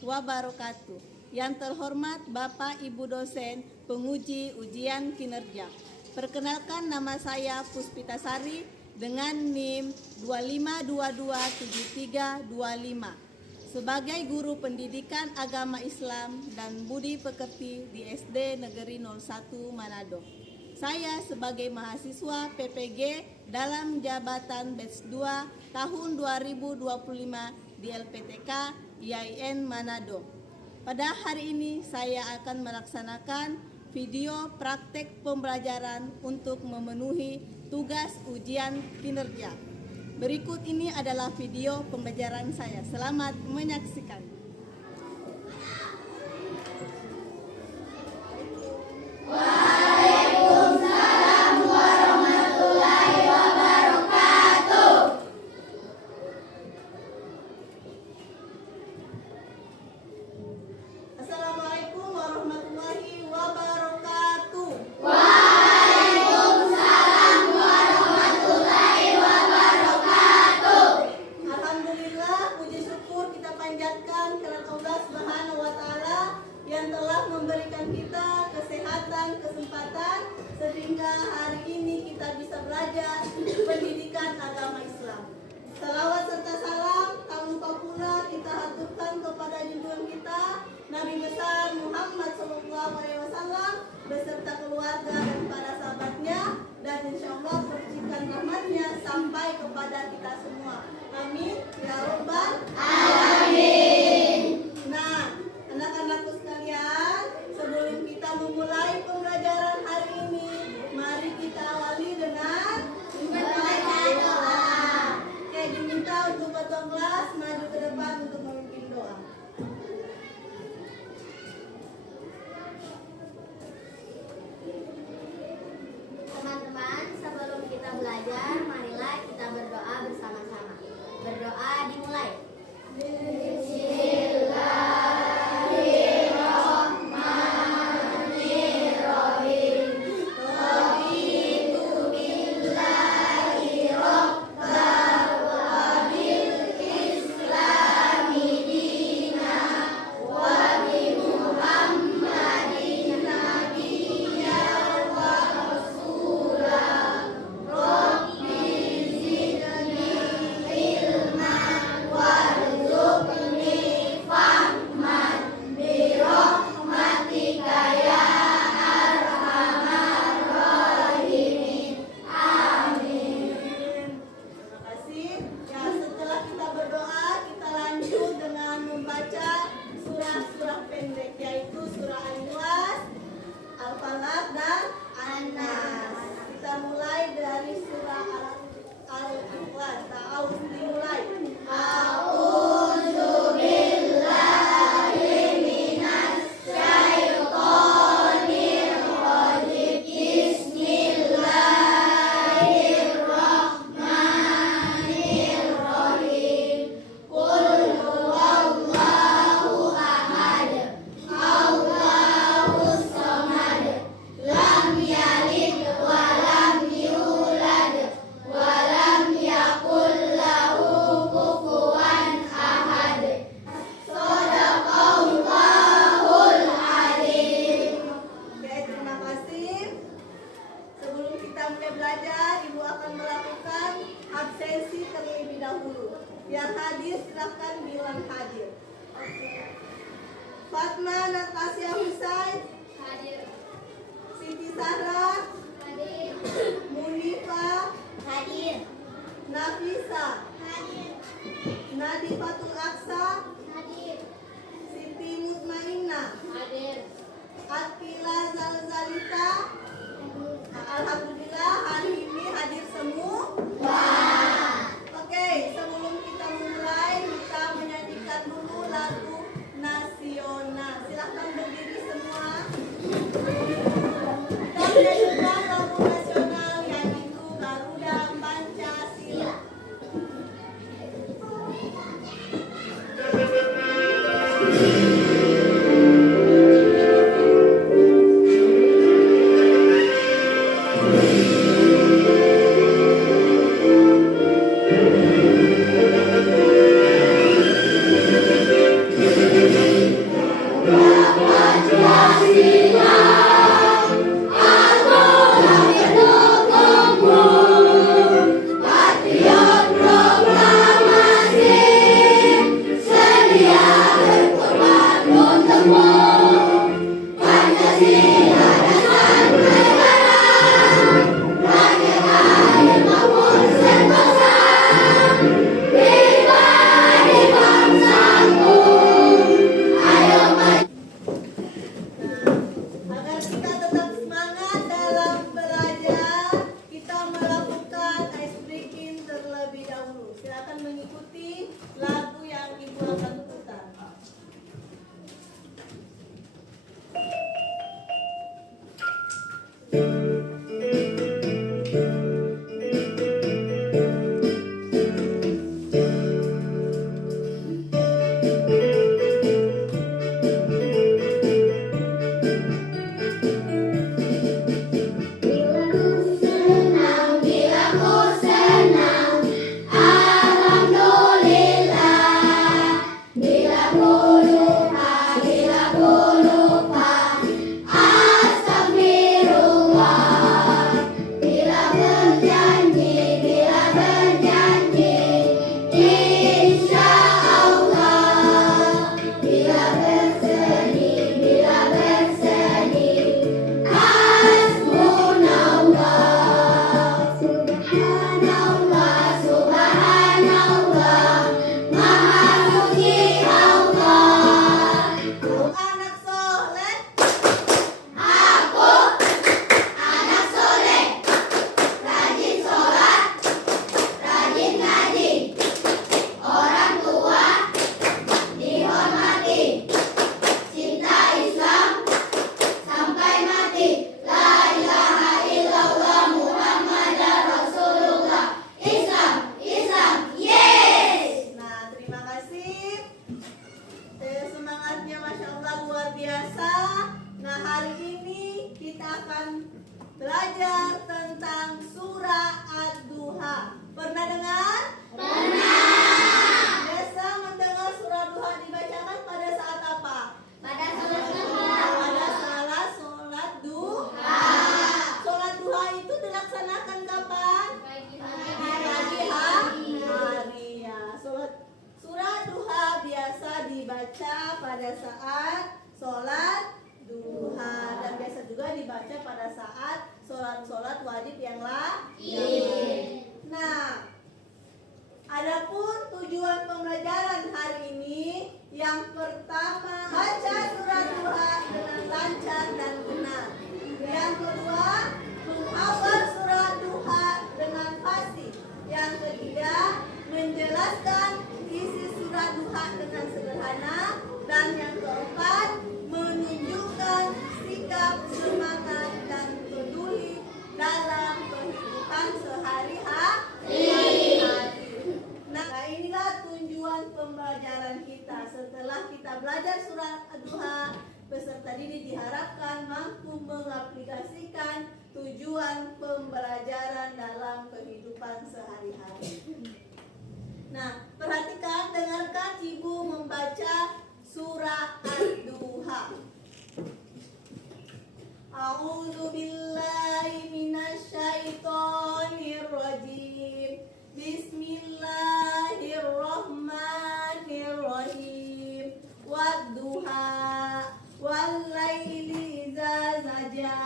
wabarakatuh. Yang terhormat Bapak Ibu dosen penguji ujian kinerja. Perkenalkan, nama saya Puspitasari dengan NIM 25227325 sebagai guru pendidikan agama Islam dan budi pekerti di SD Negeri 01 Manado. Saya sebagai mahasiswa PPG dalam jabatan batch 2 tahun 2025 di LPTK IAIN Manado. Pada hari ini saya akan melaksanakan video praktek pembelajaran untuk memenuhi tugas ujian kinerja. Berikut ini adalah video pembelajaran saya. Selamat menyaksikan. Waalaikumsalam warahmatullahi wabarakatuh. Assalamualaikum warahmatullahi wabarakatuh. Waalaikumsalam warahmatullahi wabarakatuh. Alhamdulillah, puji syukur kita panjatkan kepada Allah Subhanahu wa taala yang telah memberikan kita kesehatan, kesempatan sehingga hari ini kita bisa belajar pendidikan agama Islam. Salawat serta salam tak lupa pula kita haturkan kepada junjungan kita Nabi besar Muhammad SAW beserta keluarga dan para sahabatnya, dan insya Allah percikan rahmatnya sampai kepada kita semua. Amin ya Rabbal Alamin. Nah, anak-anakku sekalian, sebelum kita memulai pembelajaran hari ini, mari kita awali dengan Membaca doa. Oke, diminta untuk ketua kelas maju ke depan untuk memimpin doa. Teman-teman, sebelum kita belajar, marilah kita berdoa bersama-sama. Berdoa dimulai. Terima kasih. Ya, setelah kita berdoa, kita lanjut dengan membaca surah-surah pendek, yaitu surah Al-Ikhlas, Al-Falaq, dan An-Nas. Kita mulai dari surah Al-Ikhlas. Ta'awuz dimulai. A'udzu billahi minas syaitonir rajim. Bismillahirrahmanirrahim. Qul huwallahu ahad. Allahus samad. Lam yalid wa lam yulad wa lam yakul lahu kufuwan ahad. Shadaqallahul adzim. Oke, terima kasih. Sebelum kita mulai belajar, Ibu akan melakukan absensi terlebih dahulu. Yang hadir silakan bilang hadir. Fatma Natasha Husain, Hadir. Siti Sarah, Hadir. Munifa, Hadir. Nafisa, Hadir. Nadifatul Aqsa, Hadir. Siti Mutmainnah, Hadir. Akila Zalzalita. Alhamdulillah hari ini hadir semua. Oke, sebelum kita mulai, kita menyanyikan dulu lagu nasional. Silahkan berdiri semua. Kita menyanyikan lagu nasional yang akan mengikuti lagu yang Ibu akan putar. Belajar tentang surah Ad-Duha. Pernah dengar? Pernah. Biasa mendengar surah Duha dibacakan pada saat apa? Pada salat duha. Pada salat sholat duha. Sholat duha itu dilaksanakan kapan? Pagi hari ya. Surah Duha biasa dibaca pada saat sholat duha dan biasa juga dibaca pada saat sholat wajib yang lain. Nah, adapun tujuan pembelajaran hari ini, yang pertama baca surah Duha dengan lancar dan benar. Yang kedua, menghafal surah Duha dengan fasih. Yang ketiga, menjelaskan isi surah Duha dengan sederhana. Dan yang keempat, menunjukkan sikap semangat dan peduli dalam kehidupan sehari-hari. Nah, inilah tujuan pembelajaran kita. Setelah kita belajar surah Ad-Duha, peserta didik diharapkan mampu mengaplikasikan tujuan pembelajaran dalam kehidupan sehari-hari. Nah, perhatikan, dengarkan Ibu membaca surah Ad-Duha. A'udzu billahi minasyaitonir rajim. Bismillahirrahmanirrahim. Wad-duha wal-laili idza saja.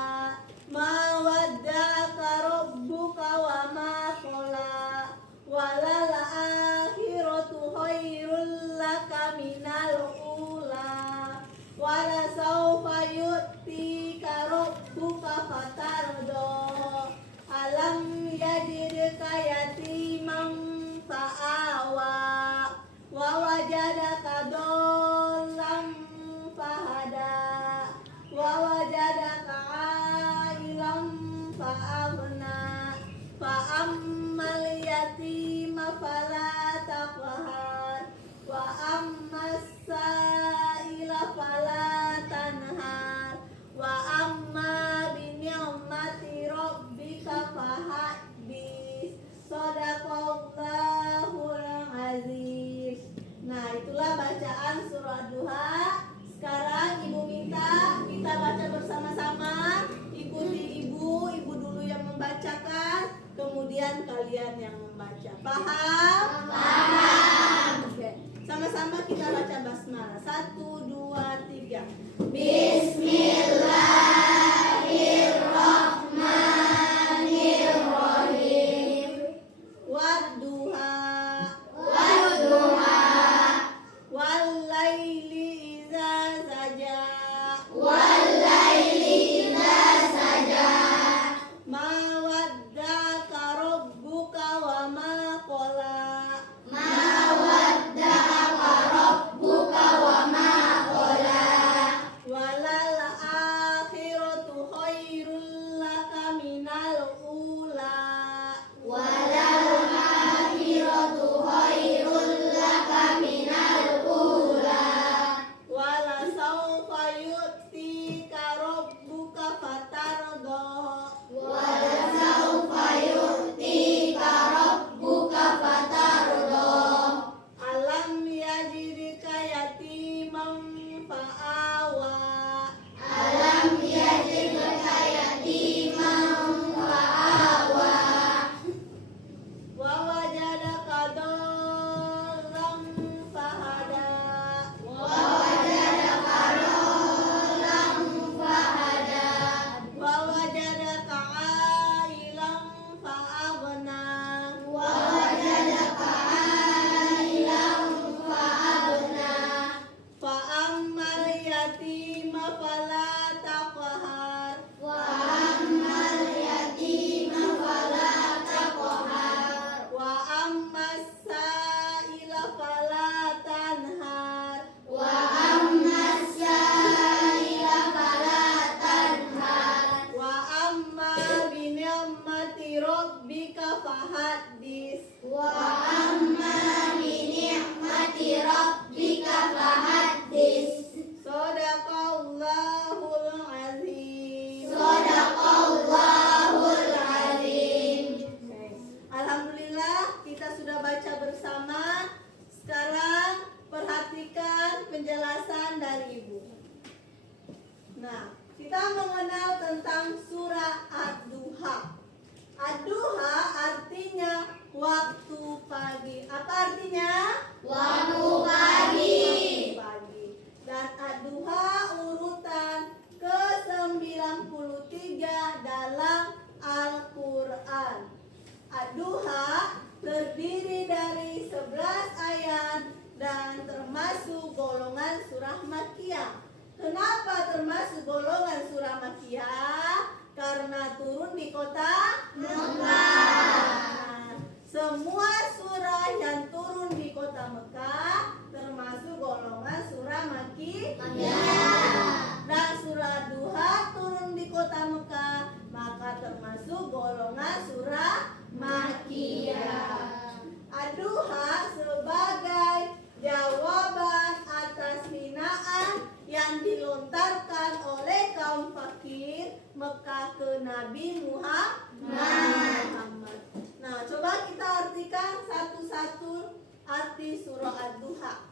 Ma wadda'aka rabbuka wa ma qala. Walal akhiratu khairul laka minal ula. Wala sawfa yu'tika rabbuka fatardo. Alam yajidka yatiman fa'awa. Wa wajadaka dollam fahada. Wa wajadaka ailam fa'aghna. Fa'ammal yatima fala taqhar. Wa ammas sa'ila fala tanhar. Wa amma bi ni'mati rabbika fahaddits. Shadaqallahul azim. Nah, itulah bacaan surah Duha. Sekarang Ibu minta kita baca bersama-sama. Ikuti Ibu dulu yang membacakan, kemudian kalian yang membaca. Paham? Paham. Oke. Sama-sama kita baca basmalah. 1, 2, 3. Bismillahirrahmanirrahim. Wad-duha wal-laili idza saja. Ma wadda'aka rabbuka wa ma qala. rabbika fahaddis. Wa amma bi ni'mati rabbika fahaddis. Shadaqallahul azim. Shadaqallahul azim. Alhamdulillah kita sudah baca bersama. Sekarang perhatikan penjelasan dari Ibu. Nah, kita mengenal tentang surah Ad-Duha. Ad-Duha artinya waktu pagi. Apa artinya? Waktu pagi. Pagi. Dan Ad-Duha urutan ke-93 dalam Al-Quran. Ad-Duha terdiri dari 11 ayat dan termasuk golongan surah Makkiyah. Kenapa termasuk golongan surah Makkiyah? Karena turun di kota Mekah. Semua surah yang turun di kota Mekah termasuk golongan surah Makkiyah. Dan surah Duha turun di kota Mekah, maka termasuk golongan surah Makkiyah. Ad-Duha sebagai jawaban atas hinaan yang dilontarkan oleh kaum fakir Mekah ke Nabi Muhammad. Nah, coba kita artikan satu-satu arti surah Ad-Duha.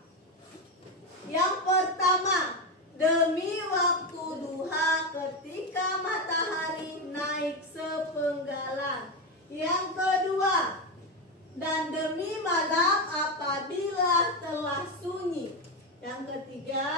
Yang pertama, demi waktu duha ketika matahari naik sepenggalan. Yang kedua, dan demi malam apabila telah sunyi. Yang ketiga,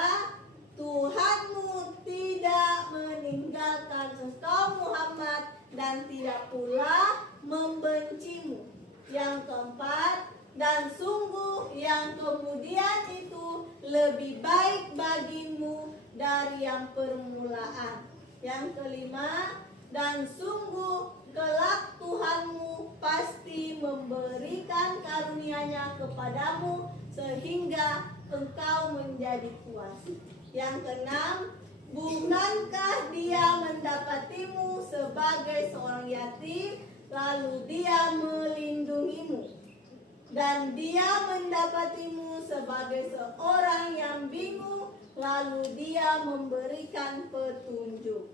Tuhanmu tidak meninggalkan engkau Muhammad dan tidak pula membencimu. Yang keempat, dan sungguh yang kemudian itu lebih baik bagimu dari yang permulaan. Yang kelima, dan sungguh kelak Tuhanmu pasti memberikan karunia-Nya kepadamu sehingga engkau menjadi puas. Yang keenam, bukankah Dia mendapatimu sebagai seorang yatim, lalu Dia melindungimu, dan Dia mendapatimu sebagai seorang yang bingung, lalu Dia memberikan petunjuk.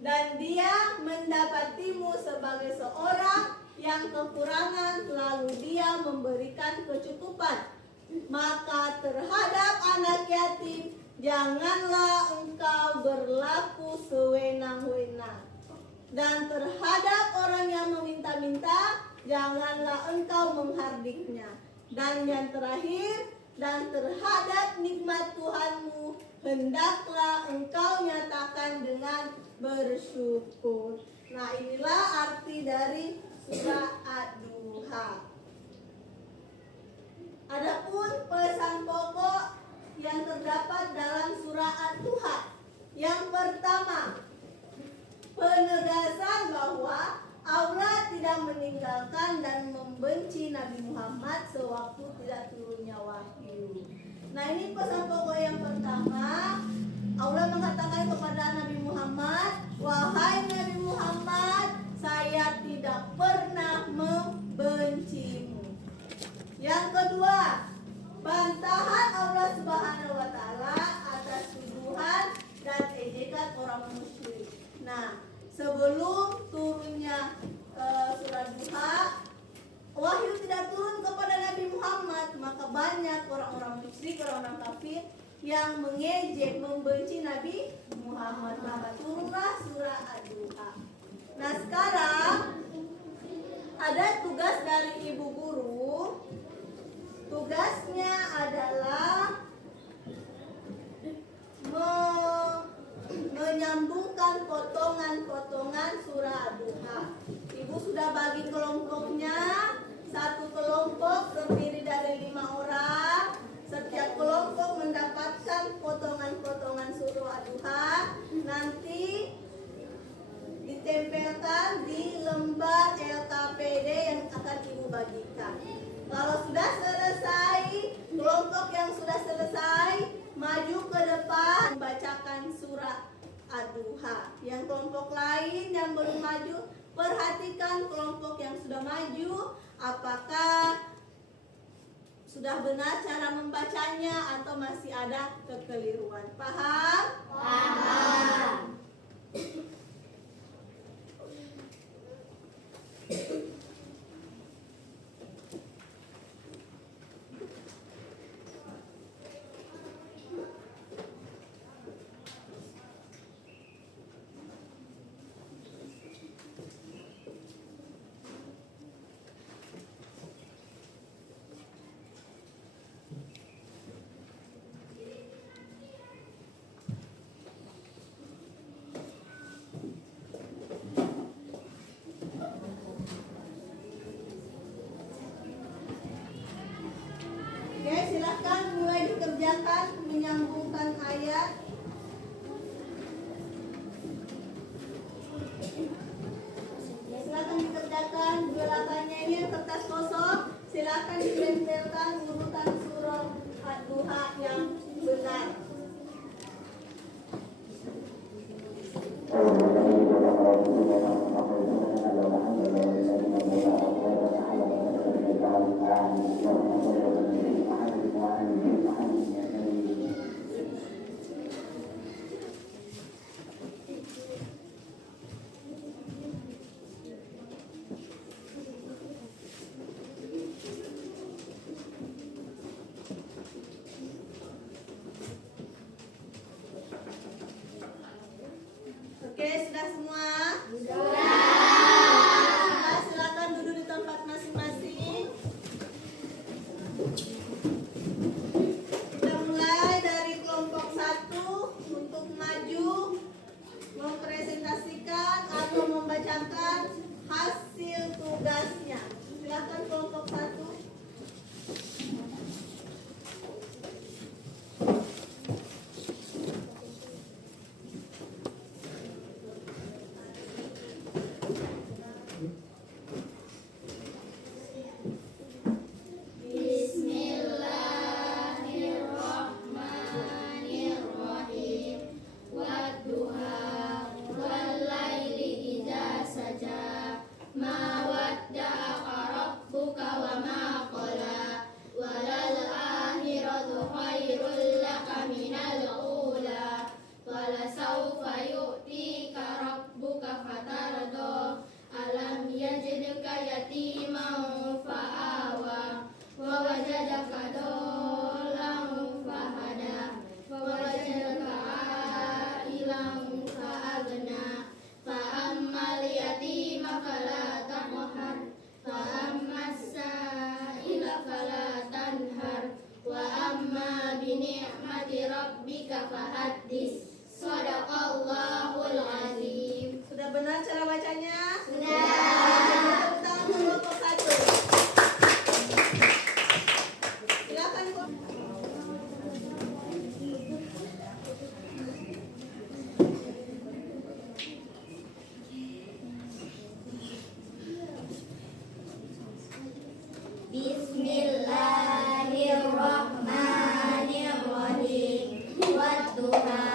Dan Dia mendapatimu sebagai seorang yang kekurangan, lalu Dia memberikan kecukupan. Maka terhadap anak yatim janganlah engkau berlaku sewenang-wenang, dan terhadap orang yang meminta-minta janganlah engkau menghardiknya. Dan yang terakhir, dan terhadap nikmat Tuhanmu hendaklah engkau nyatakan dengan bersyukur. Nah, inilah arti dari surah Ad-Duha. Adapun pesan pokok yang terdapat dalam surah Ad-Duha. Yang pertama, penegasan bahwa Allah tidak meninggalkan dan membenci Nabi Muhammad sewaktu tidak turunnya wahyu. Nah, ini pesan pokok yang pertama. Allah mengatakan kepada Nabi Muhammad, wahai Nabi Muhammad, saya tidak pernah membencimu. Yang kedua, bantahan Allah Subhanahu wa Ta'ala atas tuduhan dan ejekan orang musyrik. Nah, sebelum turunnya surah Duha, wahyu tidak turun kepada Nabi Muhammad, maka banyak orang-orang musyrik, orang-orang kafir yang mengejek, membenci Nabi Muhammad. Maka turunlah surah Ad-Duha. Nah, sekarang ada tugas dari ibu guru. Tugasnya adalah menyambungkan potongan-potongan surah Ad-Duha. Ibu sudah bagi kelompoknya. Satu kelompok terdiri dari 5 orang. Setiap kelompok mendapatkan potongan-potongan surah Ad-Duha. Nanti ditempelkan di lembar LKPD yang akan ibu bagikan. Kalau sudah selesai, kelompok yang sudah selesai maju ke depan membacakan surah Ad-Duha. Yang kelompok lain yang belum maju, perhatikan kelompok sudah maju, apakah sudah benar cara membacanya atau masih ada kekeliruan? Paham? Paham. Oke, silakan mulai dikerjakan menyambungkan ayat. Silakan dikerjakan gerakannya ini kertas kosong. Silakan ditempelkan urutan surah Ad-Duha yang benar. Oke, sudah semua? Sudah, silakan duduk di tempat masing-masing. Kita mulai dari kelompok 1 untuk maju mempresentasikan atau membacakan hasil tugasnya. Silakan kelompok 1. Bismillahirrahmanirrahim. Wadduha wallaili idza saja. Ma wadda'aka rabbuka wa ma qala. Walal akhiratu khairul laka minal ula. Walasawfa yu'tika rabbuka fatarda. Alam yajidka yatiman fa'awa. Wa wajadaka dolan fahada. Wa wajadaka ailan fa'agna. Fa'ammal yatima fala taqhar. Fa'ammas sa'ila fala tanhar. Wa amma bi ni'mati rabbika fahaddis. Shadaqallahul azim. Sudah benar cara bacanya? Sudah. Tepuk tangan kelompok 1. Silakan kelompok. Bismillahirrahmanirrahim. Wadduha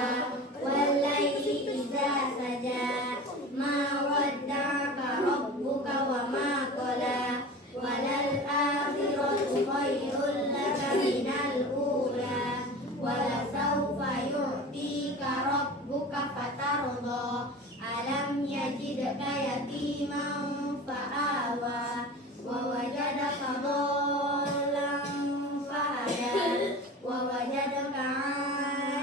wallaili idza saja. Ma wadda'aka rabbuka wa ma qala. Walal akhiratu khairul laka minal ula. Walasawfa yu'tika rabbuka fatarda. Alam yajidka yatiman fa'awa. Wa wajadaka dolan fahada. Wa wajadaka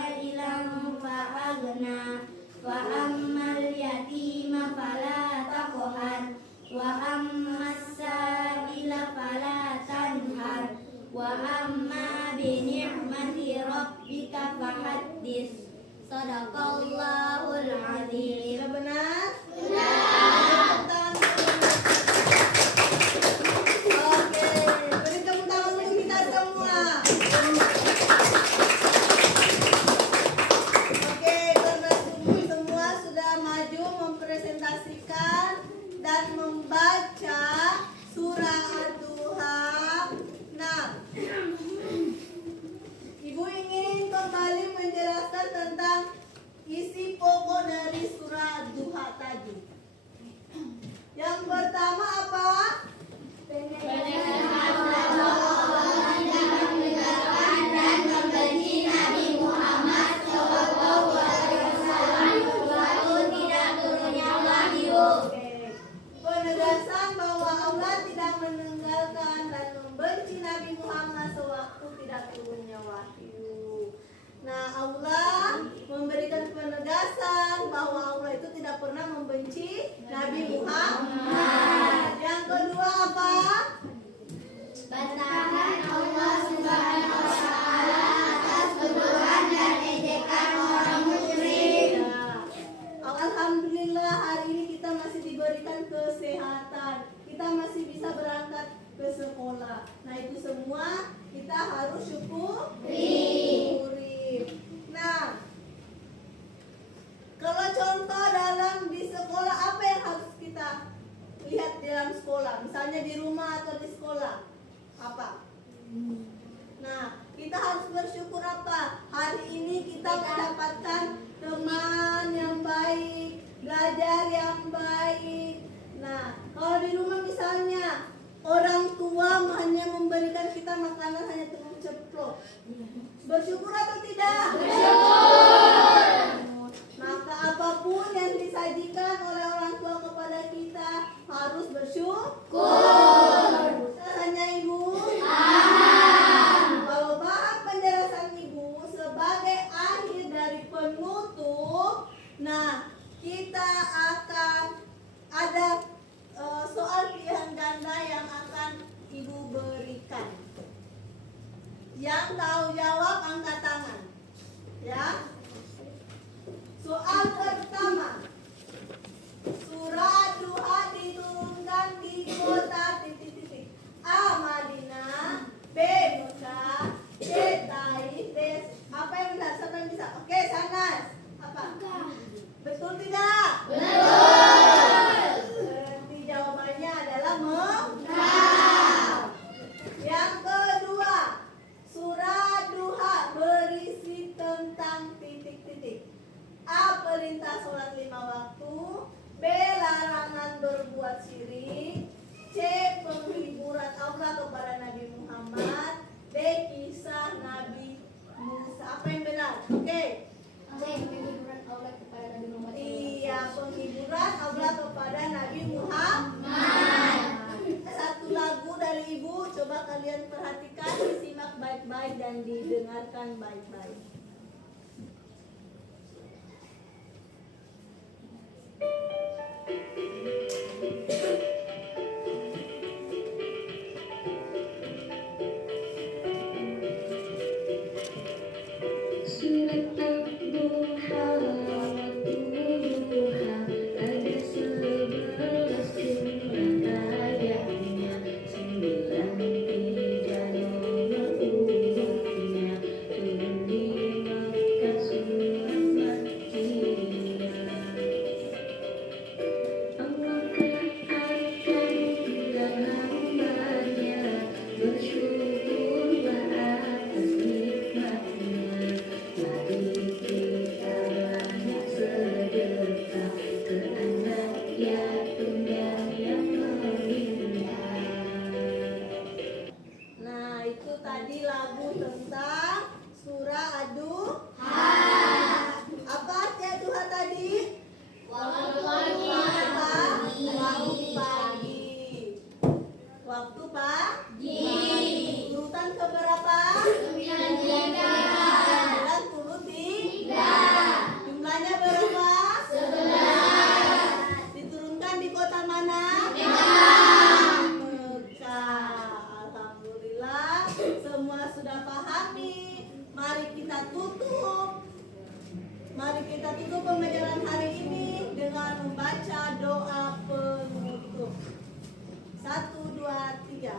ailan fa'agna. Wa ammal yatima fala taqhar. Wa ammas sa'ila fala tanhar. Wa amma bi ni'mati rabbika fahaddis. Shadaqallahul azim. Sudah benar? Sudah. Tepuk tangan. Oke, beri tepuk tangan untuk kita semua. Oke, karena semua sudah maju mempresentasikan dan membaca surah Ad-Duha 6. Ibu ingin kembali menjelaskan tentang isi pokok dari surah Ad-Duha tadi. turunnya wahyu. Nah, Allah memberikan penegasan bahwa Allah itu tidak pernah membenci Nabi Muhammad. Yang kedua apa? Bantahan Allah Subhanahu wa taala atas tuduhan dan ejekan orang musyrik. Nah, alhamdulillah hari ini kita masih diberikan kesehatan. Kita masih bisa berangkat ke sekolah. Nah, itu semua kita harus syukuri. Nah, kalau contoh dalam di sekolah apa yang harus kita lihat dalam sekolah? Misalnya di rumah atau di sekolah. Apa? Nah, kita harus bersyukur apa? Hari ini kita mendapatkan teman yang baik, belajar yang baik. Nah, kalau di rumah misalnya orang tua hanya memberikan kita makanan hanya telur ceplok. Bersyukur atau tidak? Bersyukur. Maka apapun yang disajikan oleh orang tua kepada kita harus bersyukur. Rasanya Ibu? Kalau paham penjelasan Ibu sebagai akhir dari penutup, nah kita akan ada soal pilihan ganda yang akan Ibu berikan. Yang tahu jawab angkat tangan. Ya. Soal pertama. Surah Duha diturunkan di kota titik-titik. A. Madinah, B. Mekah, C. Taif, D. Apa yang benar? Siapa yang bisa? Oke, Sanas. Apa? Betul tidak? Betul. Berarti jawabannya adalah Mekah. Yang kedua, surah Duha berisi tentang titik-titik. A. Perintah sholat 5 waktu, B. Larangan berbuat syirik, C. Penghiburan Allah kepada Nabi Muhammad, D. Kisah Nabi Musa. Apa yang benar? Oke. Penghiburan Allah kepada Nabi Muhammad. Iya, penghiburan Allah kepada Nabi Muhammad. Satu lagu dari Ibu, coba kalian perhatikan, disimak baik-baik dan didengarkan baik-baik. Surat Ad-Duha, Wadduha, ada 11 jumlah ayatnya, 93 nomor urutnya, turun di Makkah, surah Makkiyah. Apakah akan bilang hambanya, bersyukurlah atas nikmatnya. Mari kita banyak sedekah ke anak yatim dan yang meminta. Nah, itu tadi lagu tentang surah Ad-Duha. Apa arti Ad-Duha tadi? Waktu pagi. Waktu pagi. Urutan keberapa? 9 turun 3. Jumlahnya berapa? 11. Diturunkan di kota mana? Mekah. Alhamdulillah, semua sudah pahami. Mari kita tutup pembelajaran hari ini dengan membaca doa penutup. 1, 2, 3.